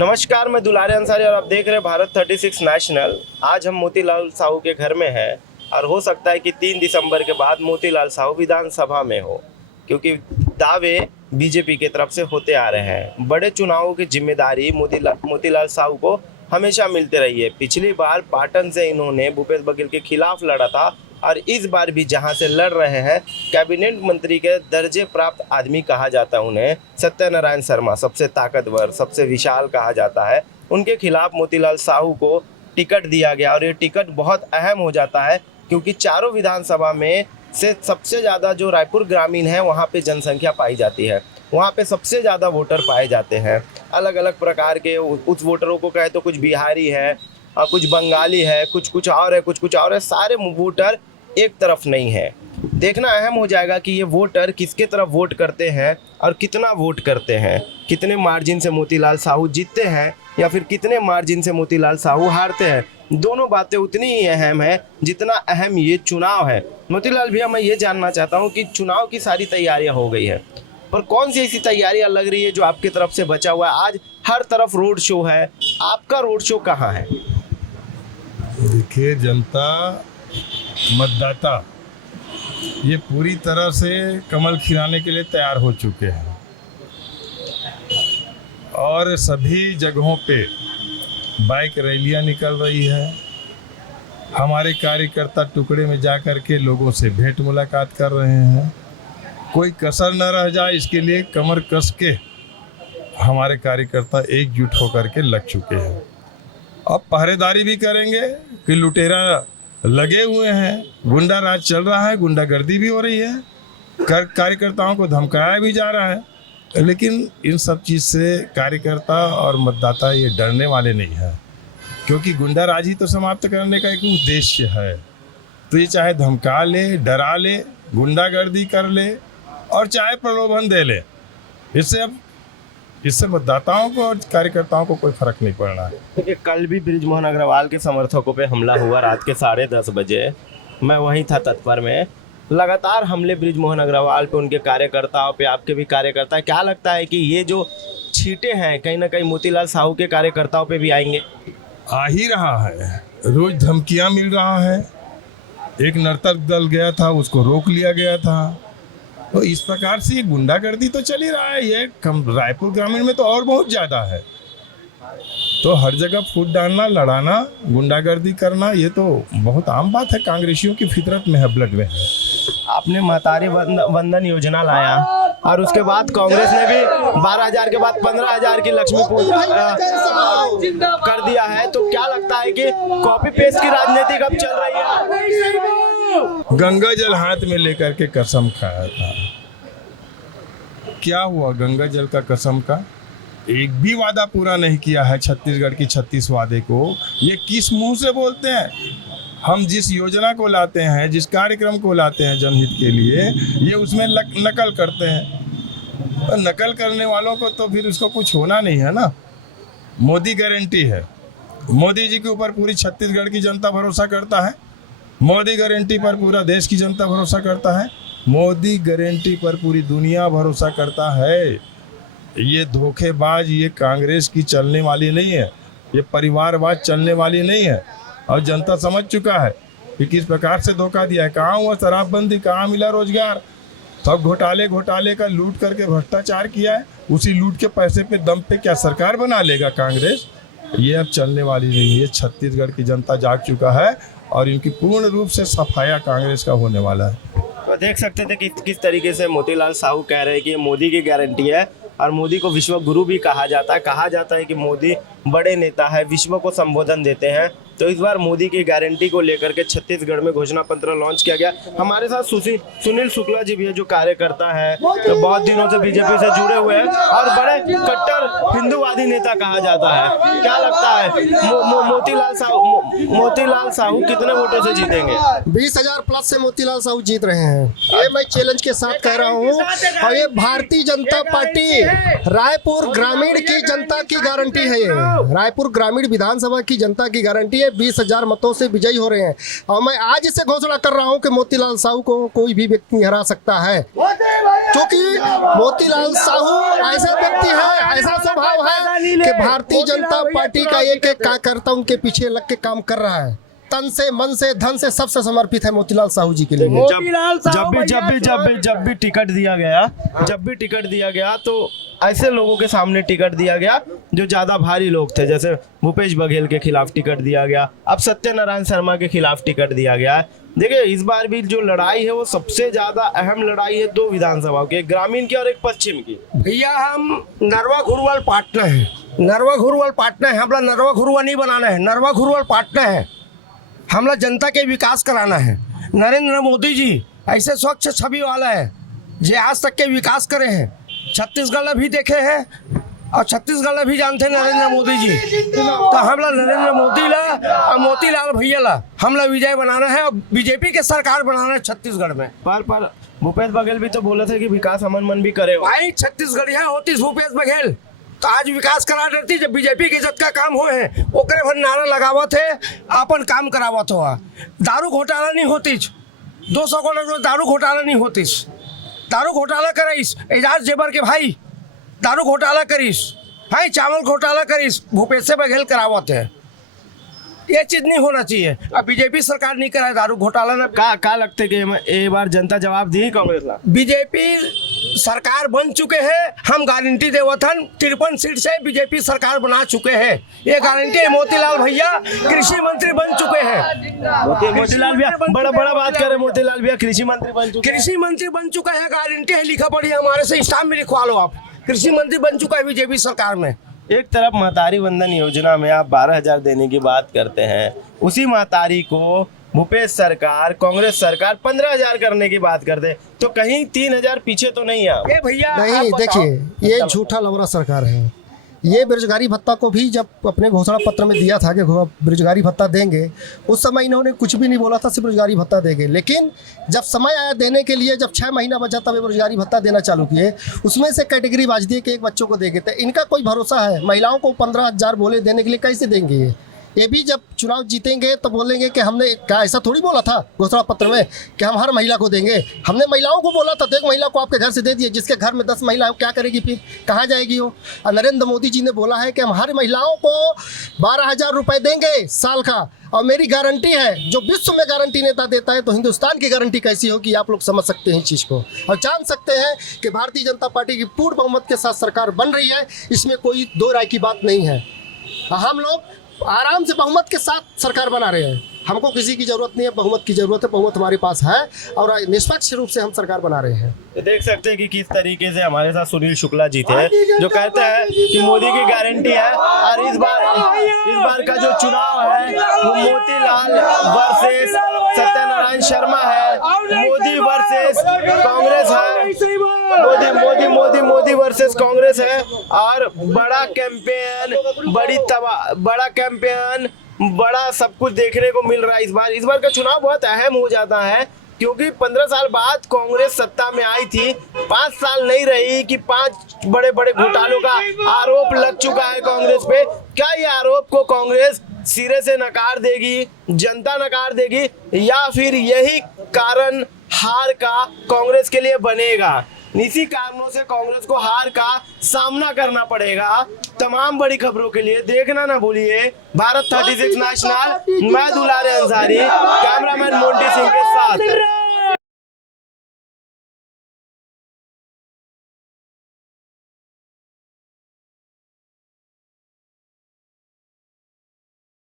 नमस्कार, मैं दुलारे अंसारी और आप देख रहे हैं भारत 36 नेशनल। आज हम मोतीलाल साहू के घर में हैं और हो सकता है कि 3 दिसंबर के बाद मोतीलाल साहू विधानसभा में हो, क्योंकि दावे बीजेपी की तरफ से होते आ रहे हैं। बड़े चुनावों की जिम्मेदारी मोतीलाल साहू को हमेशा मिलती रही है। पिछली बार पाटन से इन्होंने भूपेश बघेल के खिलाफ लड़ा था और इस बार भी जहां से लड़ रहे हैं, कैबिनेट मंत्री के दर्जे प्राप्त आदमी कहा जाता है उन्हें, सत्यनारायण शर्मा, सबसे ताकतवर, सबसे विशाल कहा जाता है। उनके खिलाफ मोतीलाल साहू को टिकट दिया गया और ये टिकट बहुत अहम हो जाता है, क्योंकि चारों विधानसभा में से सबसे ज़्यादा जो रायपुर ग्रामीण है वहाँ पे जनसंख्या पाई जाती है, वहाँ पे सबसे ज़्यादा वोटर पाए जाते हैं। अलग अलग प्रकार के उस वोटरों को कहे तो कुछ बिहारी है, कुछ बंगाली है, कुछ और है, कुछ और है। सारे वोटर एक तरफ नहीं है। देखना अहम हो जाएगा कि ये वोटर किसके तरफ वोट करते हैं और कितना वोट करते हैं, कितने मार्जिन से मोतीलाल साहू जीतते हैं या फिर कितने मार्जिन से मोतीलाल साहू हारते हैं। दोनों बातें उतनी ही अहम है जितना अहम ये चुनाव है। मोतीलाल भैया, मैं ये जानना चाहता हूँ कि चुनाव की सारी तैयारियाँ हो गई है, पर कौन सी ऐसी तैयारियाँ लग रही है जो आपकी तरफ से बचा हुआ है? आज हर तरफ रोड शो है, आपका रोड शो कहाँ है? देखिए, जनता, मतदाता ये पूरी तरह से कमल खिलाने के लिए तैयार हो चुके हैं और सभी जगहों पे बाइक रैलियां निकल रही है। हमारे कार्यकर्ता टुकड़े में जा कर के लोगों से भेंट मुलाकात कर रहे हैं। कोई कसर न रह जाए इसके लिए कमर कस के हमारे कार्यकर्ता एकजुट होकर के लग चुके हैं। अब पहरेदारी भी करेंगे कि लुटेरा लगे हुए हैं, गुंडा राज चल रहा है, गुंडागर्दी भी हो रही है, कार्यकर्ताओं को धमकाया भी जा रहा है। लेकिन इन सब चीज़ से कार्यकर्ता और मतदाता ये डरने वाले नहीं हैं, क्योंकि गुंडा राज ही तो समाप्त करने का एक उद्देश्य है। तो ये चाहे धमका ले, डरा ले, गुंडागर्दी कर ले और चाहे प्रलोभन दे ले, इससे मतदाताओं को और कार्यकर्ताओं को कोई फर्क नहीं पड़ रहा है। देखिए, कल भी बृजमोहन अग्रवाल के समर्थकों पे हमला हुआ रात के 10:30 बजे। मैं वहीं था तत्पर में। लगातार हमले बृजमोहन अग्रवाल पे, उनके कार्यकर्ताओं पे, आपके भी कार्यकर्ता। क्या लगता है कि ये जो छींटे हैं कहीं ना कहीं मोतीलाल साहू के कार्यकर्ताओं पे भी आएंगे? आ ही रहा है, रोज धमकियां मिल रहा है। एक नर्तक दल गया था, उसको रोक लिया गया था। तो इस प्रकार से ये गुंडागर्दी तो चल ही रहा है। ये रायपुर ग्रामीण में तो और बहुत ज़्यादा है। तो हर जगह फूट डालना, लड़ाना, गुंडागर्दी करना, ये तो बहुत आम बात है, कांग्रेसियों की फितरत में है, ब्लड में है। आपने महतारी वंदन योजना लाया और उसके बाद कांग्रेस ने भी 12,000 के बाद 15,000 की लक्ष्मी पूजा कर दिया है। तो क्या लगता है कि कॉपी पेस्ट की राजनीति कब चल रही है? गंगा जल हाथ में लेकर के कसम खाया था। क्या हुआ गंगा जल का कसम का? एक भी वादा पूरा नहीं किया है। छत्तीसगढ़ की 36 वादे को ये किस मुंह से बोलते हैं? हम जिस योजना को लाते हैं, जिस कार्यक्रम को लाते हैं जनहित के लिए, ये उसमें नकल करते हैं। और नकल करने वालों को तो फिर उसको कुछ होना नहीं है ना। मोदी गारंटी है, मोदी जी के ऊपर पूरी छत्तीसगढ़ की जनता भरोसा करता है। मोदी गारंटी पर पूरा देश की जनता भरोसा करता है। मोदी गारंटी पर पूरी दुनिया भरोसा करता है। ये धोखेबाज, ये कांग्रेस की चलने वाली नहीं है, ये परिवारवाद चलने वाली नहीं है। और जनता समझ चुका है कि किस प्रकार से धोखा दिया है। कहाँ हुआ शराबबंदी, कहाँ मिला रोजगार? सब घोटाले का लूट करके भ्रष्टाचार किया है। उसी लूट के पैसे पे, दम पे क्या सरकार बना लेगा कांग्रेस? ये अब चलने वाली नहीं है। ये छत्तीसगढ़ की जनता जाग चुका है और इनकी पूर्ण रूप से सफाया कांग्रेस का होने वाला है। तो देख सकते थे कि किस तरीके से मोतीलाल साहू कह रहे हैं कि ये मोदी की गारंटी है और मोदी को विश्व गुरु भी कहा जाता है। कहा जाता है कि मोदी बड़े नेता है, विश्व को संबोधन देते हैं। तो इस बार मोदी की गारंटी को लेकर के छत्तीसगढ़ में घोषणा पत्र लॉन्च किया गया। हमारे साथ सुनील शुक्ला जी भी है, जो कार्यकर्ता है, तो बहुत दिनों से बीजेपी से जुड़े हुए हैं और बड़े कट्टर हिंदूवादी नेता कहा जाता है। क्या लगता है मोतीलाल साहू कितने वोटों से जीतेंगे? 20,000 प्लस से मोतीलाल साहू जीत रहे हैं, ये मैं चैलेंज के साथ कह रहा हूँ। और ये भारतीय जनता पार्टी रायपुर ग्रामीण की जनता की गारंटी है। ये रायपुर ग्रामीण विधानसभा की जनता की गारंटी है। 20,000 मतों से विजयी हो रहे हैं और मैं आज इसे घोषणा कर रहा हूं कि मोतीलाल साहू को कोई भी व्यक्ति हरा सकता है, क्योंकि मोतीलाल साहू ऐसे व्यक्ति है, ऐसा स्वभाव है कि भारतीय जनता पार्टी का एक एक कार्यकर्ता उनके पीछे लग के काम कर रहा है, तन से, मन से, धन से, सबसे समर्पित है मोतीलाल साहू जी के लिए। जब भी टिकट दिया गया तो ऐसे लोगों के सामने टिकट दिया गया जो ज्यादा भारी लोग थे, जैसे भूपेश बघेल के खिलाफ टिकट दिया गया, अब सत्यनारायण शर्मा के खिलाफ टिकट दिया गया है। देखिए इस बार भी जो लड़ाई है वो सबसे ज्यादा अहम लड़ाई है दो विधानसभाओं की, एक ग्रामीण की और एक पश्चिम की। भैया हम नरवा घुरवाल पाटना है, नरवा घुरवाल पाटना है, हमला नरवा घुरवा नहीं बनाना है, नरवा घुरवाल पाटना है, हमला जनता के विकास कराना है। नरेंद्र मोदी जी ऐसे स्वच्छ छवि वाला है जो आज तक के विकास करे हैं, छत्तीसगढ़ भी देखे हैं और छत्तीसगढ़ भी जानते हैं नरेंद्र मोदी जी। तो हमला नरेंद्र मोदी ला और मोतीलाल भैया ला हमला विजय बनाना है और बीजेपी के सरकार बनाना है छत्तीसगढ़ में। पर भूपेश बघेल भी तो बोले थे कि विकास अमन मन भी करे। भाई छत्तीसगढ़िया होती भूपेश बघेल तो आज विकास करा देती, जब बीजेपी के जत का काम हो है ओकरे भर नारा लगावत है, अपन काम करावत हुआ। दारू घोटाला नहीं होतीच, 200 करोड़ रोज दारू घोटाला नहीं होतीस, दारू घोटाला कराइस एजाज जेबर के भाई, दारू घोटाला करीस भाई, चावल घोटाला करीस भूपेश बघेल करावत है। ये चीज नहीं होना चाहिए। अब बीजेपी सरकार नहीं कराए दारू घोटाला ना का लगते कि ये बार जनता जवाब दी कांग्रेस ला? बीजेपी सरकार बन चुके हैं, हम गारंटी देवथन 53 सीट से बीजेपी सरकार बना चुके हैं, ये गारंटी है। मोतीलाल भैया कृषि मंत्री बन चुके हैं, मोतीलाल भैया बड़ा बात करे, मोतीलाल भैया कृषि मंत्री बन चुका है, गारंटी है, लिखा पढ़ी हमारे से स्टाम्प में लिखवा लो आप, कृषि मंत्री बन चुका है बीजेपी सरकार में। एक तरफ महतारी वंदन योजना में आप 12,000 देने की बात करते हैं, उसी महतारी को भूपेश सरकार, कांग्रेस सरकार 15,000 करने की बात करते, तो कहीं 3,000 पीछे तो नहीं है? ये भैया नहीं, देखिए ये झूठा लवरा सरकार है। ये बेरोजगारी भत्ता को भी जब अपने घोषणा पत्र में दिया था कि बेरोजगारी भत्ता देंगे, उस समय इन्होंने कुछ भी नहीं बोला था, सिर्फ बेरोजगारी भत्ता देंगे। लेकिन जब समय आया देने के लिए, जब 6 महीना बचा तब बेरोजगारी भत्ता देना चालू किए, उसमें से कैटेगरी बाज दिए कि एक बच्चों को देंगे। तो इनका कोई भरोसा है? महिलाओं को 15,000 बोले देने के लिए, कैसे देंगे ये भी जब चुनाव जीतेंगे तो बोलेंगे कि हमने क्या ऐसा थोड़ी बोला था घोषणा पत्र में कि हम हर महिला को देंगे। हमने महिलाओं को बोला था, तो एक महिला को आपके घर से दे दिए, जिसके घर में 10 महिलाएं, क्या करेगी फिर, कहाँ जाएगी वो? और नरेंद्र मोदी जी ने बोला है कि हम हर महिलाओं को 12,000 रुपये देंगे साल का, और मेरी गारंटी है, जो विश्व में गारंटी नेता देता है तो हिंदुस्तान की गारंटी कैसी होगी आप लोग समझ सकते हैं इस चीज़ को, और जान सकते हैं कि भारतीय जनता पार्टी की पूर्ण बहुमत के साथ सरकार बन रही है, इसमें कोई दो राय की बात नहीं है। हम लोग आराम से बहुमत के साथ सरकार बना रहे हैं, हमको किसी की जरूरत नहीं है, बहुमत की जरूरत है, बहुमत हमारे पास है और निष्पक्ष रूप से हम सरकार बना रहे हैं। तो देख सकते हैं कि किस तरीके से हमारे साथ सुनील शुक्ला जी थे, जो कहते हैं कि मोदी की गारंटी है, और इस बार का जो चुनाव है वो मोतीलाल वर्सेस सत्यनारायण शर्मा है, मोदी वर्सेस कांग्रेस है, मोदी वर्सेस कांग्रेस है। और बड़ा कैंपेन, बड़ा सब कुछ देखने को मिल रहा है। इस बार का चुनाव बहुत अहम हो जाता है, क्योंकि 15 साल बाद कांग्रेस सत्ता में आई थी, 5 साल नहीं रही कि 5 बड़े बड़े घोटालों का आरोप लग चुका है कांग्रेस पे। क्या ये आरोप को कांग्रेस सिरे से नकार देगी, जनता नकार देगी, या फिर यही कारण हार का कांग्रेस के लिए बनेगा? इसी कारणों से कांग्रेस को हार का सामना करना पड़ेगा। तमाम बड़ी खबरों के लिए देखना ना भूलिए भारत 36 नेशनल। मैं दुलारे अंसारी, कैमरामैन मोंटी सिंह के साथ।